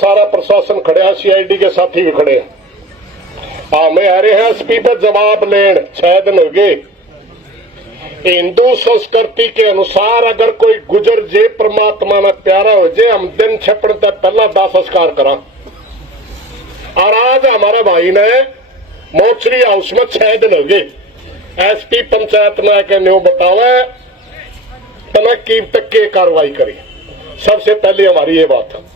सारा प्रशासन खड़े, सीआईडी के साथी भी खड़े हैं। मैं आ रहे हैं एसपी पे जवाब लेन 6 दिन हो गए। हिंदू संस्कृति के अनुसार अगर कोई गुजर जे परमात्मा में प्यारा हो जे, हम दिन छपन तक पहला दाह संस्कार करा। और आज हमारे भाई ने मोचरी हाउस में 6 दिन हो गए। एसपी पंचायत में के न्यू बतावे तना की तक के कार्रवाई करी। सबसे पहले हमारी ये बात है।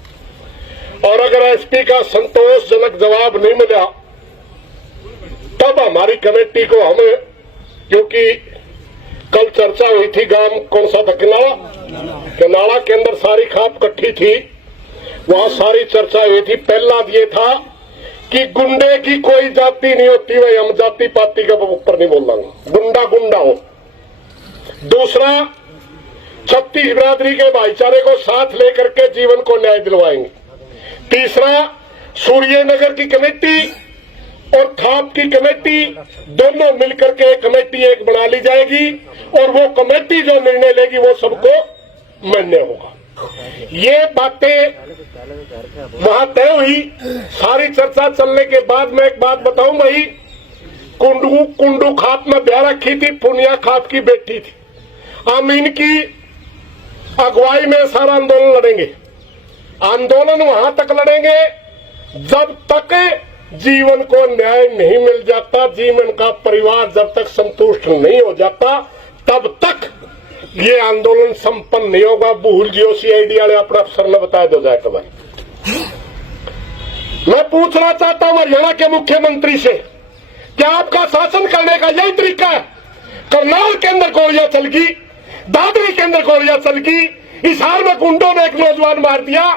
और अगर एसपी का संतोषजनक जवाब नहीं मिला तब हमारी कमेटी को हमें, क्योंकि कल चर्चा हुई थी, गांव कौन सा था, किनाला के अंदर सारी खाप इकट्ठी थी, वहां सारी चर्चा हुई थी। पहला ये था कि गुंडे की कोई जाति नहीं होती, भाई हम जाति पाति के ऊपर नहीं बोल रहा, गुंडा गुंडा हो। दूसरा, छत्तीस बिरादरी के भाईचारे को साथ लेकर के जीवन को न्याय दिलवाएंगे। तीसरा, सूर्यनगर की कमेटी और थाप की कमेटी दोनों मिलकर के एक कमेटी एक बना ली जाएगी और वो कमेटी जो निर्णय लेगी वो सबको मान्य होगा। ये बातें वहां तय हुई। सारी चर्चा चलने के बाद मैं एक बात बताऊं भाई, कुंडू खाप में ब्याह रखी थी, पुनिया खाप की बेटी थी। हम इनकी अगुवाई में सारा आंदोलन लड़ेंगे। आंदोलन वहां तक लड़ेंगे जब तक जीवन को न्याय नहीं मिल जाता, जीवन का परिवार जब तक संतुष्ट नहीं हो जाता तब तक ये आंदोलन संपन्न नहीं होगा। भूल जियो सीआईडी वाले अपने अफसर ने बताया दो जाए कबर। मैं पूछना चाहता हूं हरियाणा के मुख्यमंत्री से, क्या आपका शासन करने का यही तरीका है? करनाल के अंदर गोलियां चल गई, दादरी के अंदर गोलियां चल गई, हिसार में गुंडों ने एक नौजवान मार दिया।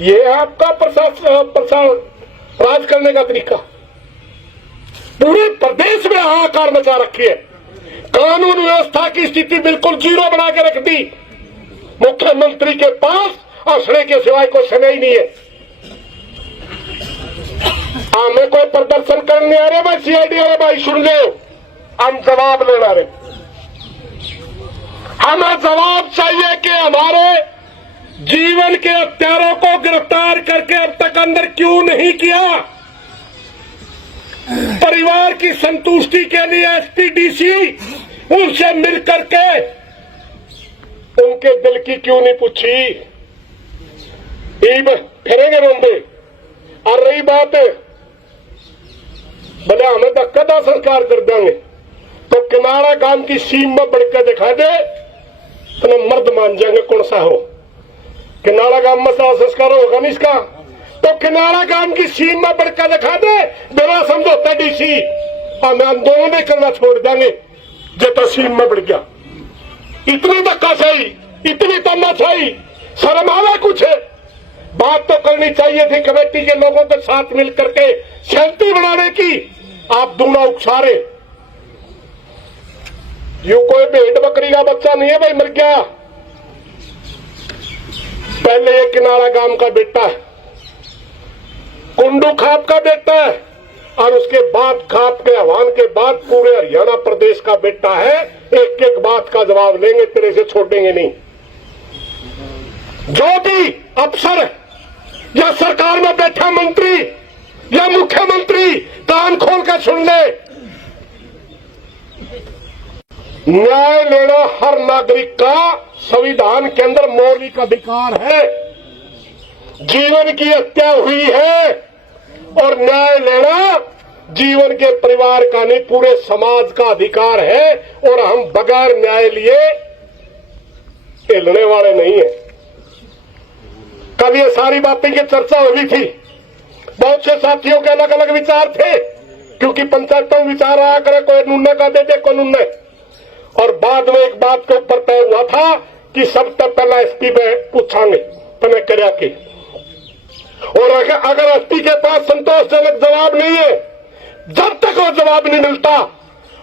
ये आपका प्रशासन राज करने का तरीका? पूरे प्रदेश में हाहाकार मचा रखी है, कानून व्यवस्था की स्थिति बिल्कुल जीरो बना के रख दी। मुख्यमंत्री के पास हंसने के सिवाय कोई समय ही नहीं है। हमें कोई प्रदर्शन करने आ रहे भाई, सीआईडी वाले भाई सुन लो, हम जवाब लेना रहे। हमें जवाब चाहिए कि हमारे जीवन के हत्यारों को गिरफ्तार करके अब तक अंदर क्यों नहीं किया? परिवार की संतुष्टि के लिए एसपीडीसी उनसे मिल करके उनके दिल की क्यों नहीं पूछी? फिरेंगे बंदे। और रही बात भले हमें धक्का दाह संस्कार कर देंगे तो किनारा गांव की सीम में बढ़कर दिखा दे तो मर्द मान जाएंगे कौन सा हो। किनारा गांव में संस्कार होगा नहीं इसका, तो किनारा गांव की सीम में बढ़कर दिखा दे बिना समझौता डीसी, हमें आंदोलन नहीं करना छोड़ देंगे जो तो सीम में बढ़ गया। इतनी धक्काशाही, इतनी तानाशाही, शर्म आवे कुछ? बात तो करनी चाहिए थी कमेटी के लोगों के साथ मिलकर के शांति बनाने की। आप दूना उकसारे। यू कोई भेड़ बकरी का बच्चा नहीं है भाई, मर गया। पहले ये किनारा गांव का बेटा है, कुंडू खाप का बेटा है, और उसके बाद खाप के आह्वान के बाद पूरे हरियाणा प्रदेश का बेटा है। एक एक बात का जवाब लेंगे, तेरे से छोड़ेंगे नहीं। जो भी अफसर या सरकार में बैठा मंत्री या मुख्यमंत्री कान खोल कर सुन ले, न्याय लेना हर नागरिक का संविधान के अंदर मौलिक अधिकार है। जीवन की हत्या हुई है और न्याय लेना जीवन के परिवार का नहीं पूरे समाज का अधिकार है, और हम बगैर न्याय लिए हिलने वाले नहीं है। कल ये सारी बातें की चर्चा हुई थी, बहुत से साथियों के अलग अलग विचार थे, क्योंकि पंचायतों में विचार आया करे, कोई नुन्ने का दे दे, कोई नुन्ने। और बाद में एक बात के ऊपर तय हुआ था कि सब तक पहला एसपी में पूछांगे तने कर्या के, और अगर एसपी के पास संतोषजनक जवाब नहीं है, जब तक वो जवाब नहीं मिलता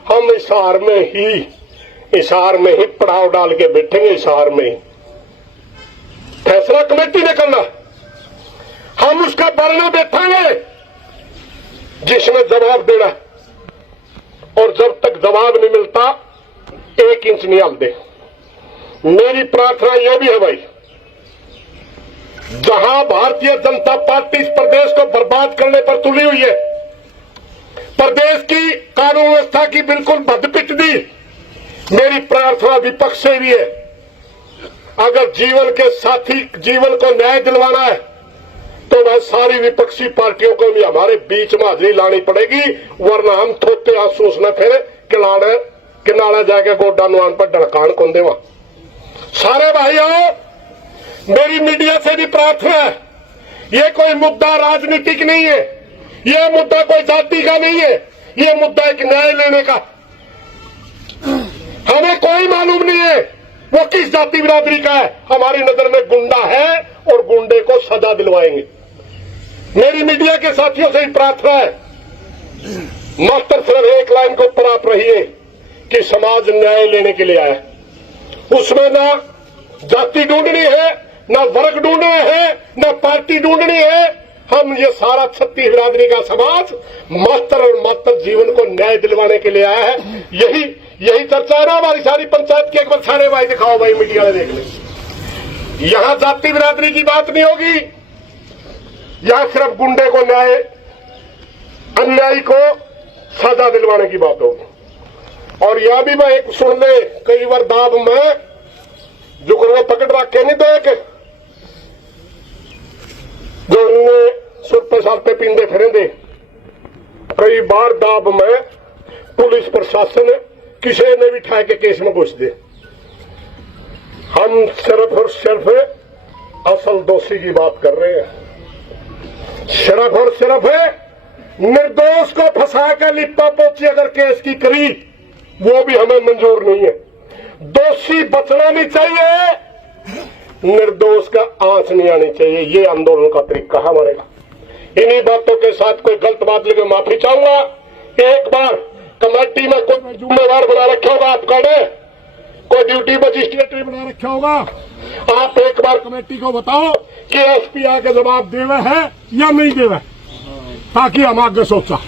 हम हिसार में ही पड़ाव डाल के बैठेंगे। हिसार में ही फैसला कमेटी ने करना, हम उसका बरना बैठांगे जिसमें जवाब देना, और जब तक जवाब नहीं मिलता 1 इंच नहीं हल दे। मेरी प्रार्थना यह भी है भाई, जहां भारतीय जनता पार्टी इस प्रदेश को बर्बाद करने पर तुली हुई है, प्रदेश की कानून व्यवस्था की बिल्कुल भद्दपिट दी। मेरी प्रार्थना विपक्ष से भी है, अगर जीवन के साथी जीवन को न्याय दिलवाना है तो वह सारी विपक्षी पार्टियों को भी हमारे बीच में हाजिरी लानी पड़ेगी, वरना हम थोते आंसू न फिर किनारे जाके गोड्डा नुआन पर ढड़कान कौन देवा। सारे भाइयों, मेरी मीडिया से भी प्रार्थना है, ये कोई मुद्दा राजनीतिक नहीं है, ये मुद्दा कोई जाति का नहीं है, ये मुद्दा एक न्याय लेने का। हमें कोई मालूम नहीं है वो किस जाति बिरादरी का है, हमारी नजर में गुंडा है और गुंडे को सजा दिलवाएंगे। मेरी मीडिया के साथियों से भी प्रार्थना है, मात्र सिर्फ एक लाइन को ऊपर आप रहिए कि समाज न्याय लेने के लिए आया, उसमें ना जाति ढूंढनी है, ना वर्ग ढूंढने हैं, ना पार्टी ढूंढनी है। हम ये सारा छत्तीस बिरादरी का समाज मात्र और मात्र जीवन को न्याय दिलवाने के लिए आया है। यही चर्चा है ना हमारी सारी पंचायत की। एक बार सारे भाई दिखाओ, भाई मीडिया में देख ले, यहां जाति बिरादरी की बात नहीं होगी, यहां सिर्फ गुंडे को न्याय, अन्यायी को सजा दिलवाने की बात होगी। और यह भी मैं एक सुन ले, कई बार दाब में जो करो पकड़ रख के नहीं दो, एक जो उन्होंने सुर पे सार पे पींदे फिरेंदे, कई बार दाब में पुलिस प्रशासन किसी ने भी ठाए के केस में घुस दे। हम सिर्फ और सिर्फ असल दोषी की बात कर रहे हैं, सिर्फ और सिर्फ निर्दोष को फंसा कर लिप्पा पोची अगर केस की करी, वो भी हमें मंजूर नहीं है। दोषी बचना नहीं चाहिए, निर्दोष का आंच नहीं आनी चाहिए, ये आंदोलन का तरीका हमारे का। इन्हीं बातों के साथ कोई गलत बात लेकर माफी चाहूंगा। एक बार कमेटी में कोई जिम्मेवार बना रखा होगा आपका ने, कोई ड्यूटी मजिस्ट्रेट बना रखा होगा, आप एक बार कमेटी को बताओ कि एसपी आके जवाब देवे है या नहीं देवे, ताकि हम आगे सोचा।